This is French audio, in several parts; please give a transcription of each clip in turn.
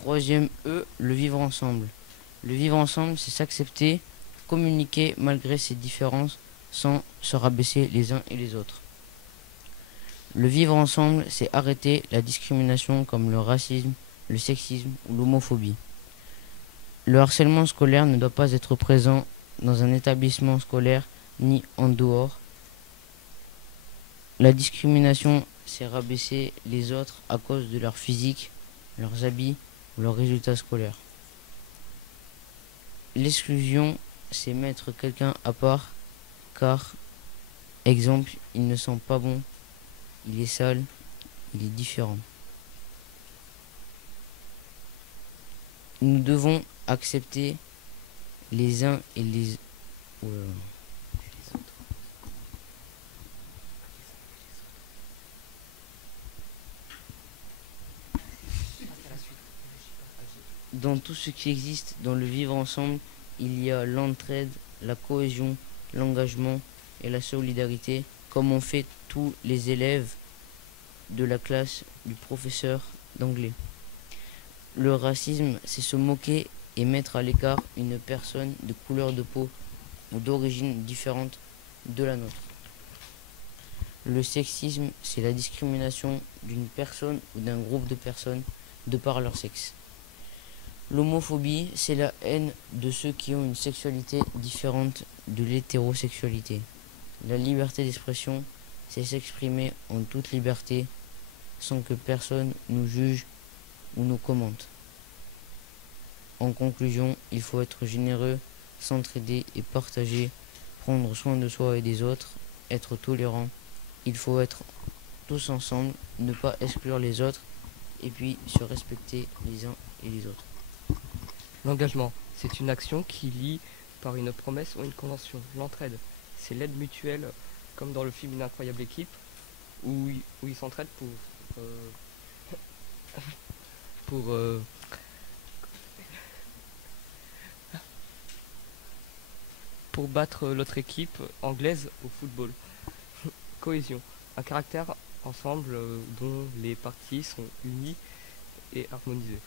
Troisième E, le vivre ensemble. Le vivre ensemble, c'est s'accepter, communiquer malgré ses différences sans se rabaisser les uns et les autres. Le vivre ensemble, c'est arrêter la discrimination comme le racisme, le sexisme ou l'homophobie. Le harcèlement scolaire ne doit pas être présent dans un établissement scolaire ni en dehors. La discrimination, c'est rabaisser les autres à cause de leur physique, leurs habits ou leurs résultats scolaires. L'exclusion, c'est mettre quelqu'un à part car, exemple, il ne sent pas bon, il est sale, il est différent. Nous devons accepter les uns et les Dans tout ce qui existe dans le vivre ensemble, il y a l'entraide, la cohésion, l'engagement et la solidarité, comme ont fait tous les élèves de la classe du professeur d'anglais. Le racisme, c'est se moquer et mettre à l'écart une personne de couleur de peau ou d'origine différente de la nôtre. Le sexisme, c'est la discrimination d'une personne ou d'un groupe de personnes de par leur sexe. L'homophobie, c'est la haine de ceux qui ont une sexualité différente de l'hétérosexualité. La liberté d'expression, c'est s'exprimer en toute liberté sans que personne nous juge ou nous commente. En conclusion, il faut être généreux, s'entraider et partager, prendre soin de soi et des autres, être tolérant. Il faut être tous ensemble, ne pas exclure les autres et puis se respecter les uns et les autres. L'engagement, c'est une action qui lie par une promesse ou une convention. L'entraide, c'est l'aide mutuelle, comme dans le film Une incroyable équipe, où ils s'entraident pour, pour battre l'autre équipe anglaise au football. Cohésion, un caractère ensemble dont les parties sont unies et harmonisées.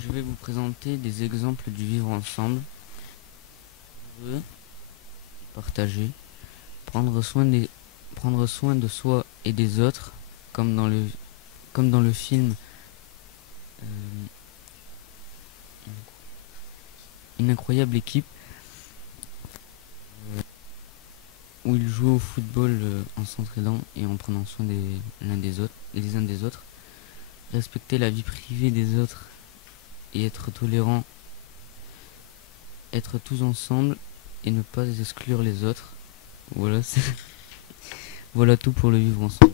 Je vais vous présenter des exemples du vivre ensemble. Partager, prendre soin de soi et des autres, comme dans le film Une incroyable équipe, où ils jouent au football en s'entraidant et en prenant soin les uns des autres. Respecter la vie privée des autres et être tolérant, être tous ensemble et ne pas exclure les autres. Voilà, voilà tout pour le vivre ensemble.